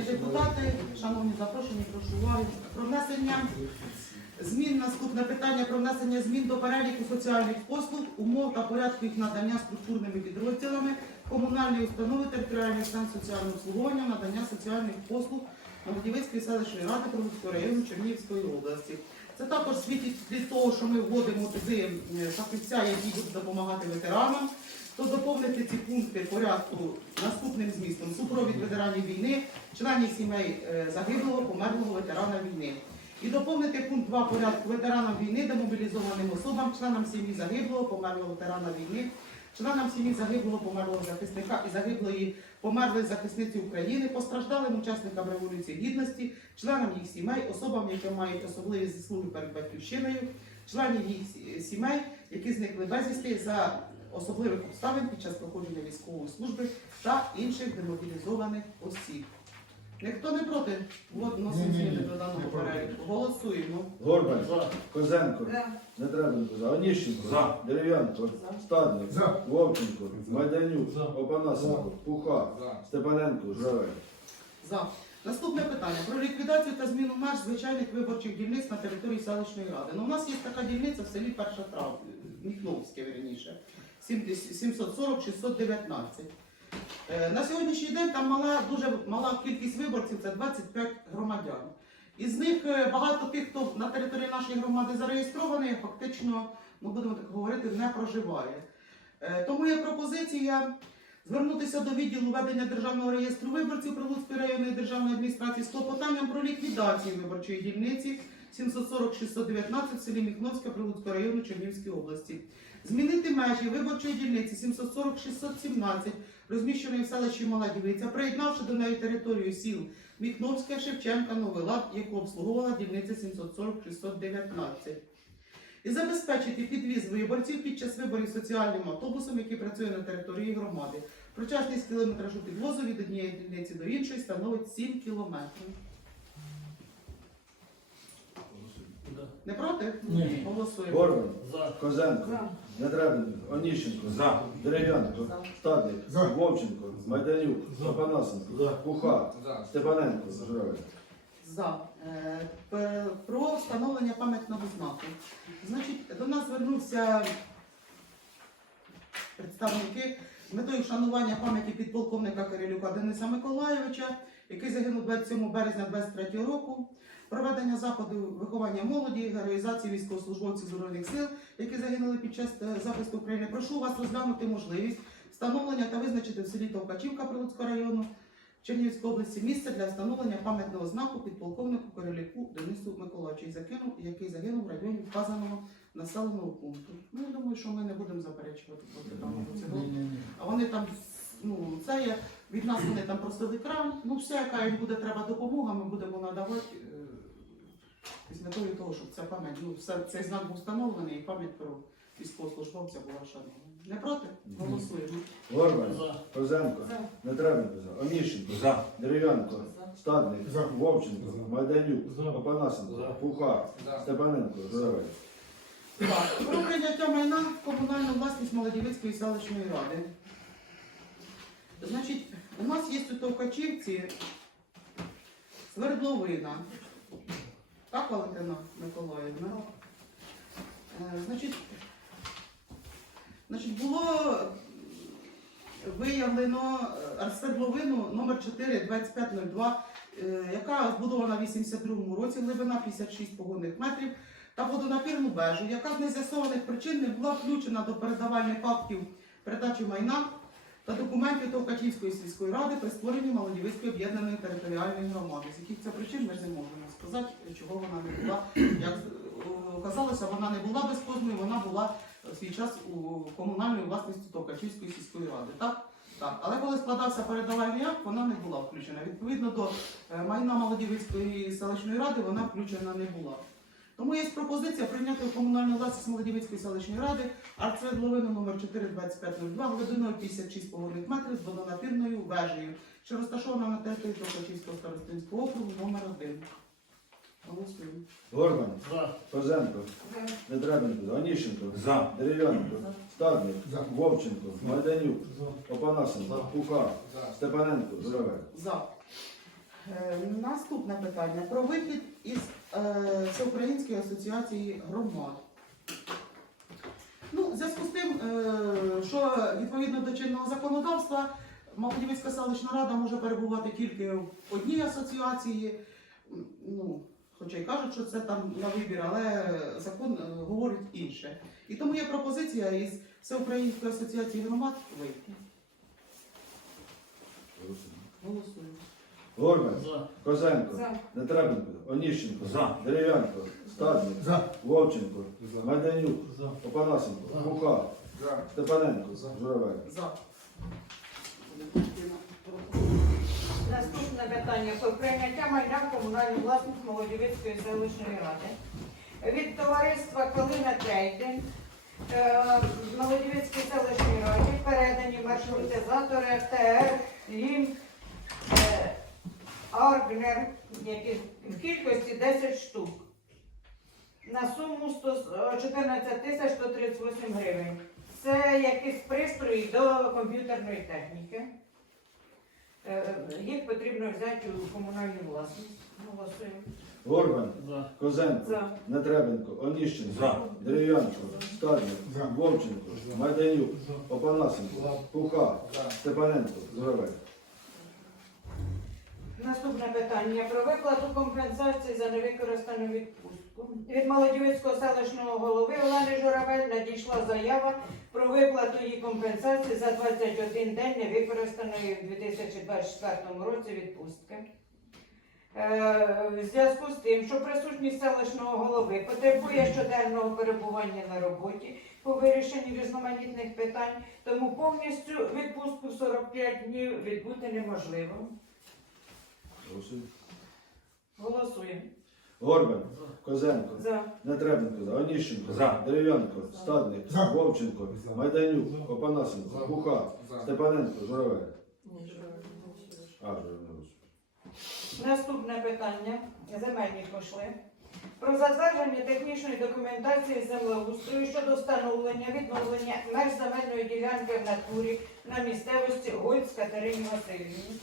Шановні депутати, шановні запрошені, прошу уваги. Про внесення змін наступне питання про внесення змін до переліку соціальних послуг, умов та порядку їх надання структурними підрозділами комунальної установи територіальних стан соціального обслуговування, надання соціальних послуг Новодівецької селищної ради Прилуцького району Чернігівської області. Це також свідчить від того, що ми вводимо туди е, фахівця, які будуть допомагати ветеранам, то доповнити ці пункти порядку наступним змістом супровід ветеранів війни, членів сімей е, загиблого, померлого ветерана війни. І доповнити пункт 2 порядку ветеранам війни, демобілізованим особам, членам сім'ї загиблого, померлого ветерана війни, членам сім'ї загиблого, померлого захисника і загиблої померлої захисниці України, постраждалим учасникам Революції Гідності, членам їх сімей, особам, які мають особливі заслуги перед батьківщиною, членів їх сімей, які зникли безвісти за особливих обставин під час проходження військової служби та інших демобілізованих осіб. Ніхто не проти От вносимо зміни до даного не переліку. Голосуємо. Горбань, Козенко, Нетребенко, за. Оніщенко, За. Дерев'янко, За. Стадник, За. Вовченко, Майданюк, За. Опанасенко, Пуха, Степаненко, Журавель. За. Наступне питання про ліквідацію та зміну меж звичайних виборчих дільниць на території селищної ради. Ну, у нас є така дільниця в селі Перша Трав, Міхновське, верніше, 740-619. Е, На сьогоднішній день там мала, дуже мала кількість виборців, це 25 громадян. Із них е, багато тих, хто на території нашої громади зареєстрований, фактично, ми будемо так говорити, не проживає. Е, Тому є пропозиція звернутися до відділу ведення державного реєстру виборців Прилуцької районної державної адміністрації з клопотанням про ліквідацію виборчої дільниці 740-619 в селі Міхновська Прилуцького району Чернігівської області. Змінити межі виборчої дільниці 740-617, розміщеної в селищі Мала Дівиця, приєднавши до неї територію сіл Міхновська, Шевченка, Новий Лад, яку обслуговувала дільниця 740-619. І забезпечити підвіз виборців під час виборів соціальним автобусом, який працює на території громади. Причасність кілометражу підвозу від однієї дільниці до іншої становить 7 кілометрів. Не проти? Ні. Голосуємо. Горбань, За. Козенко, Нетребенко, Оніщенко, За. Дерев'янко, За. Стадник, За. Вовченко, Майданюк, За. Пуха, Степаненко, Журавель. За. Е, Про встановлення пам'ятного знаку. Значить, до нас звернувся представники з метою вшанування пам'яті підполковника Кирилюка Дениса Миколайовича, який загинув 27 березня 23 року. Проведення заходу виховання молоді, героїзації військовослужбовців Збройних сил, які загинули під час е, захисту України. Прошу вас розглянути можливість встановлення та визначити в селі Товкачівка Прилуцького району Чернігівської області місце для встановлення пам'ятного знаку підполковнику Короліку Денису Миколаївичу, який загинув, який загинув в районі вказаного населеного пункту. Ну, я думаю, що ми не будемо заперечувати проти даного цього. А вони там, ну, це є, від нас вони там просили кран. Ну, все, яка їм буде треба допомога, ми будемо надавати з метою того, щоб ця пам'ять, ну, все, цей знак був встановлений і пам'ять про військовослужбовця була вшанована. Не проти? Голосуємо. Горбань, За. Козенко. Нетребенко, За. Дерев'янко, Стадник, За. Вовченко, За. Майданюк, Опанасенко. Пуха, Степаненко. Так, Про прийняття майна в комунальну власність Молодівецької селищної ради. Значить, у нас є у Товкачівці свердловина. Так, Валентина Миколаївна? Е, Значить, було виявлено е, свердловину номер 4 2502, е, яка збудована в 82-му році, глибина 56 погонних метрів та водонапірну бежу, яка з нез'ясованих причин не була включена до передавальних актів передачі майна та документів Товкачівської сільської ради при створенні Молодівської об'єднаної територіальної громади. З яких це причин ми ж не можемо сказати, чого вона не була. Як е, оказалося, вона не була безкозною, вона була в свій час у комунальної власності Товкачівської сільської ради. Так? Так, але коли складався передавальний акт, вона не була включена. Відповідно до е, майна Молодівської селищної ради вона включена не була. Тому є пропозиція прийняти у комунальну власність Молодівецької селищної ради артсвердловину номер 42502 глибиною 56 погодних метрів з водонапірною вежею, що розташована на території Токачівського старостинського округу номер 1. Голосуємо. Горбань, За. Козенко, Нетребенко, Оніщенко, За. Дерев'янко, Стадник, За. Вовченко, Майданюк, За. Опанасенко, За. Пуха, Степаненко, Журавель. За. Е, Наступне питання про вихід із е, Всеукраїнської асоціації громад. Ну, в зв'язку з тим, е, що відповідно до чинного законодавства Малодівська селищна рада може перебувати тільки в одній асоціації. Ну, хоча й кажуть, що це там на вибір, але закон е, говорить інше. І тому є пропозиція із Всеукраїнської асоціації громад вийти. Голосуємо. Горбан, За. Козенко, За. Нетребенко, Оніщенко, За. Дерев'янко, Стадник, За. Вовченко, За. Майданюк, За. Опанасенко, За. Муха, За. Степаненко, За. Журавель. За. Наступне питання про прийняття майна комунальну власність Молодівецької селищної ради. Від товариства Калина Трейдинг е, Молодівецькій селищній раді передані маршрутизатори ТР Лінк е, Аргнер, в кількості 10 штук. На суму 14 тисяч 138 гривень. Це якісь пристрої до комп'ютерної техніки. Е, Їх потрібно взяти у комунальну власність. Голосуємо. Горбан, За. Козенко, За. Нетребенко, Оніщенко, За. Дерев'янко, Стадник, Вовченко. Майданюк, Опанасенко. Пуха, Степаненко, Журавель. Наступне питання про виплату компенсації за невикористану відпустку. Від Молодівецького селищного голови Олени Журавель надійшла заява про виплату її компенсації за 21 день невикористаної в 2024 році відпустки. Е, В зв'язку з тим, що присутність селищного голови потребує щоденного перебування на роботі по вирішенню різноманітних питань, тому повністю відпустку в 45 днів відбути неможливо. Голосуй. Голосуємо. Горбан, Козенко. Нетребенко, за. Оніщенко, За. Дерев'янко, Стадник, Вовченко, Майданюк, Опанасенко, За. Степаненко, Журавель. А, Журавель. Наступне питання. Земельні пішли. Про затвердження технічної документації землеустрою щодо встановлення відновлення меж земельної ділянки в натурі на місцевості Гольц Катерині Васильівні.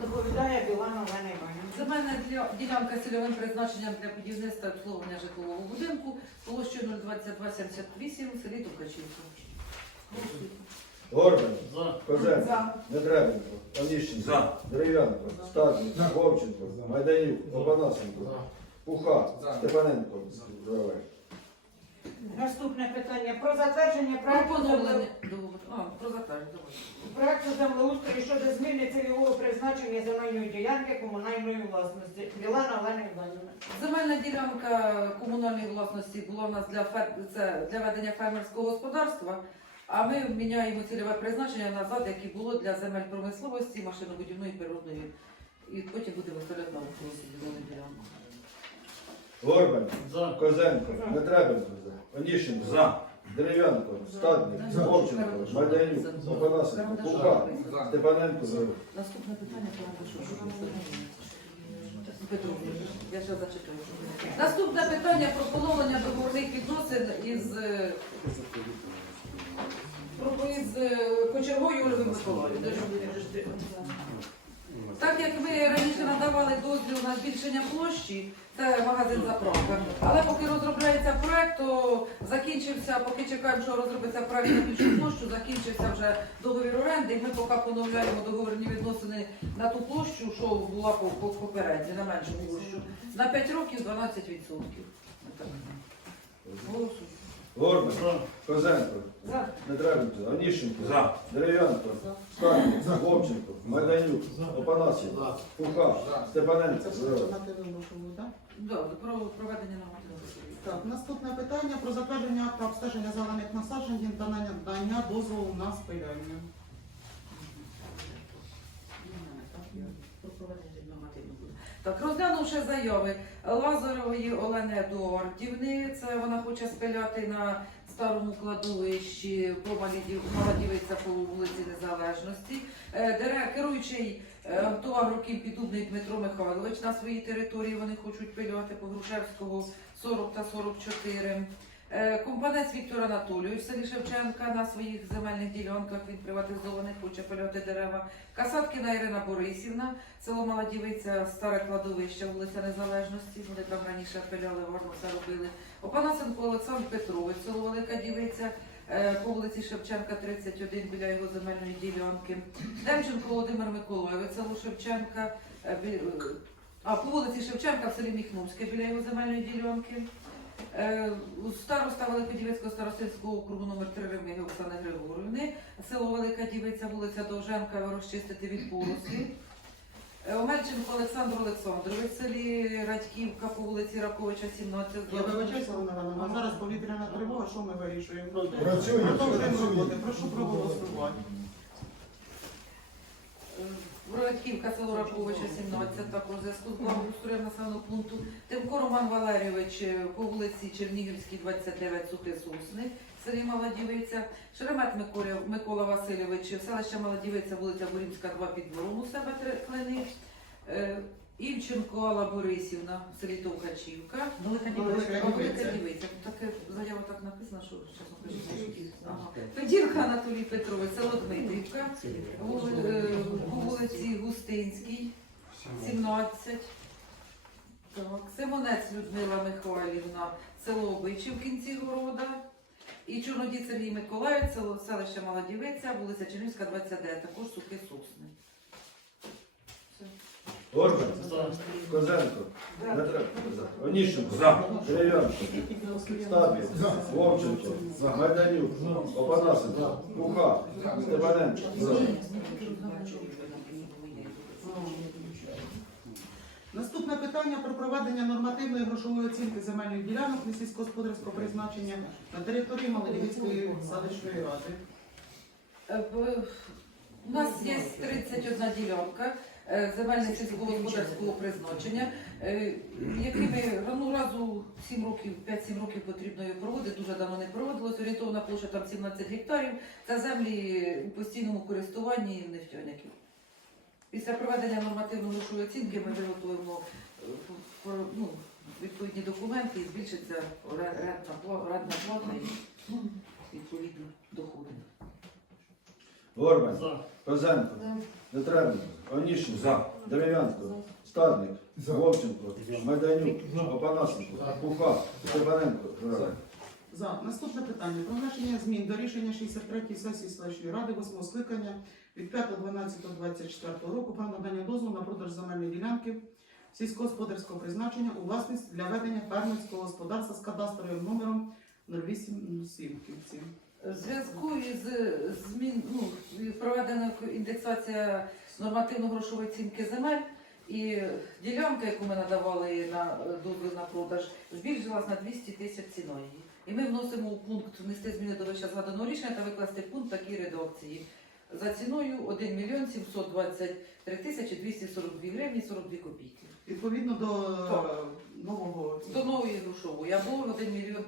Доповідає Білана Олена Іванівна. Земельна діля- ділянка з цільовим призначенням для будівництва обслуговування житлового будинку площею 02278 в селі Тукачівка. Горбан, За. Козенко, За. Нетребенко, Оніщенко, За. Дерев'янко, Стадник, За. Вовченко, Майданюк, Опанасенко, Пуха, За. Степаненко, Журавель. Наступне питання. Про затвердження проекту Пропоновлення договору. А, про затвердження. проекту землеустрою щодо зміни цільового призначення земельної ділянки комунальної власності. Білана Олена Іванівна. Земельна ділянка комунальної власності була у нас для, фер... це для ведення фермерського господарства, а ми міняємо цільове призначення назад, як і було для земель промисловості, машинобудівної і природної. І потім будемо виставляти на земельну ділянку. Горбан, За. Козенко, за. Оніщенко, За. Дерев'янко, Стадник, За. Вовченко, За. Майданюк, Опанасенко. Пуха, За. Степаненко. Наступне питання? Петро, я ще зачитаю. Наступне питання про поновлення договорних відносин із, е, із е, Кочергою Ольгою Миколаївною. Так як ми раніше надавали дозвіл на збільшення площі, це магазин заправка. Але поки розробляється проект, то закінчився, поки чекаємо, що розробиться проект на більшу площу, закінчився вже договір оренди. І ми поки поновляємо договірні відносини на ту площу, що була по- по- на меншу площу. На 5 років 12%. Голосуємо. Горбан, За. Козенко, За. Нетребенко, Аніщенко, За. Дерев'янко, Стадник, Хлопченко, Майданюк, Опанасів, За. Пуха, За. Степаненко? Про проведення Так, наступне питання про затвердження акта обстеження зелених насаджень та надання дозволу на спиляння. Про проведення нормативного. Так, розглянувши заяви Лазарової Олени Едуардівни, це вона хоче спиляти на старому кладовищі по Малодівиця по вулиці Незалежності. Е, Дере, керуючий е, Підубний Дмитро Михайлович на своїй території вони хочуть пилювати по Грушевського 40 та 44. Е, Компанець Віктор Анатолійович селі Шевченка на своїх земельних ділянках він приватизований, хоче польоти дерева. Касаткіна Ірина Борисівна, село Молодівиця, старе кладовище, вулиця Незалежності. Вони там раніше пиляли, гарно все робили. Опанасенко Олександр Петрович, село Велика Дівиця. е, По вулиці Шевченка, 31, біля його земельної ділянки. Демченко Володимир Миколайович, село Шевченка. е, А по вулиці Шевченка в селі Міхновське, біля його земельної ділянки. Е, у Староста Великодівецького старостинського округу номер 3 Ремиги Оксани Григорівни, село Велика Дівиця, вулиця Довженка, розчистити від полоси. Е, Омельченко Олександр Олександрович, селі Радьківка по вулиці Раковича, 17. Я вибачаюся, Олена Івановна, а зараз повітряна тривога, що ми вирішуємо? Працюємо, Продовжуємо роботи. Прошу проголосувати. Броватківка, село Раковича, 17, також зв'язку з благоустроєм населеного пункту. Тимко Роман Валерійович е, по вулиці Чернігівській, 29, Сухи Сусни, селі Молодівиця. Шеремет Микола Васильович, селище Молодівиця, вулиця Бурімська, 2 під двором у себе клини. Івченко Алла Борисівна, селі Товкачівка. Велика А, Велика Дівиця. Дівиця. Таке заява так написана, що чесно кажучи. Ага. Федірка Анатолій Петрович, село Дмитрівка, вули- е, по вулиці Густинській, 17. Так, Симонець Людмила Михайлівна, село Обичі в кінці города. І Чорнодій Сергій Миколаїв, село селище Молодівиця, вулиця Чернівська, 29, також сухі сосни. Все. Горбань, Козенко, Оніщенко, Дерев'янко, Стапів, Вовченко, Майданюк, Опанасенко, Куха, Степаненко. Наступне питання про проведення нормативної грошової оцінки земельних ділянок сільськогосподарського призначення на території Молодівської селищної ради. Е, У нас є 31 ділянка земельних сільськогосподарського призначення, е, якими ну, разу 7 років, 5-7 років потрібно її проводити, дуже давно не проводилось. Орієнтовна площа там 17 гектарів. Це землі у постійному користуванні нефтяників. Після проведення нормативної грошової оцінки ми виготовимо е, ну, відповідні документи і збільшиться рентна плата і відповідні доходи. Горбань, Козенко, Нетребко, Оніщенко, Дерев'янко, Стадник, За. Вовченко, Майданюк, Опанасенко, Куха, Степаненко. За. Наступне питання. Про внесення змін до рішення 63-ї сесії селищної ради 8 скликання від 5.12.24 року про надання дозволу на продаж земельної ділянки сільськогосподарського призначення у власність для ведення фермерського господарства з кадастровим номером 0807 в зв'язку із змін ну, проведена індексація нормативно-грошової оцінки земель і ділянка, яку ми надавали на е, дозвіл на продаж, збільшилась на 200 тисяч ціною. І ми вносимо у пункт внести зміни до вище згаданого рішення та викласти пункт такій редакції. За ціною 1 мільйон 723 тисячі 242 гривні 42 копійки. Відповідно до Так. е, нового До нової грошової, або 1 мільйон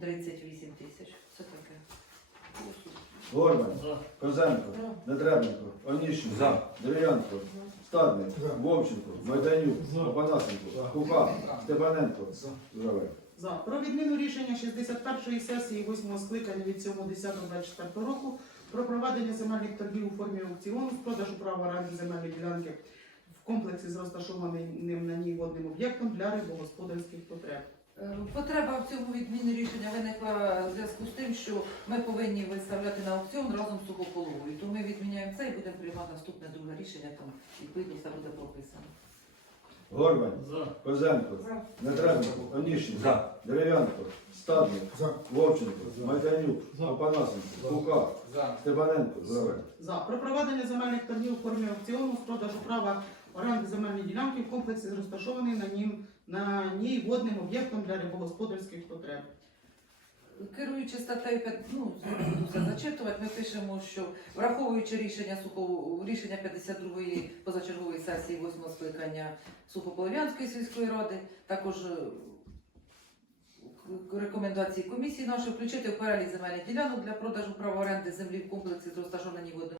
538 тисяч. Це таке. Голосуємо. Горбань, Козенко, Нетребенко, Оніщенко, Дерев'янко, Стадник, Вовченко, Майданюк, Опанасенко, Куха, Степаненко. За про відміну рішення 61-ї сесії 8-го скликання від 7.10.24 року про проведення земельних торгів у формі аукціону з продажу права оренди земельної ділянки в комплексі з розташованим на ній водним об'єктом для рибогосподарських потреб. Е, Потреба в цьому відміні рішення виникла в зв'язку з тим, що ми повинні виставляти на аукціон разом з сухополовою. То ми відміняємо це і будемо приймати наступне друге рішення, там відповідно все буде прописано. Горбань, Козенко, За. Нетребенко, Оніщенко, Дерев'янко, Стадник, За. Вовченко, Майданюк, Опанасенко, Куха, Степаненко. Здравий. За про проведення земельних торгів у формі аукціону з продажу права оренди земельної ділянки в комплексі розташований на нім на ній водним об'єктом для рибогосподарських потреб. Керуючи статтею 5, ну, зачитувати, ми пишемо, що враховуючи рішення рішення 52-ї позачергової сесії 8 скликання Сухополов'янської сільської ради, також е, рекомендації комісії нашої включити в перелік земельних ділянок для продажу права оренди землі в комплексі з розташованим водним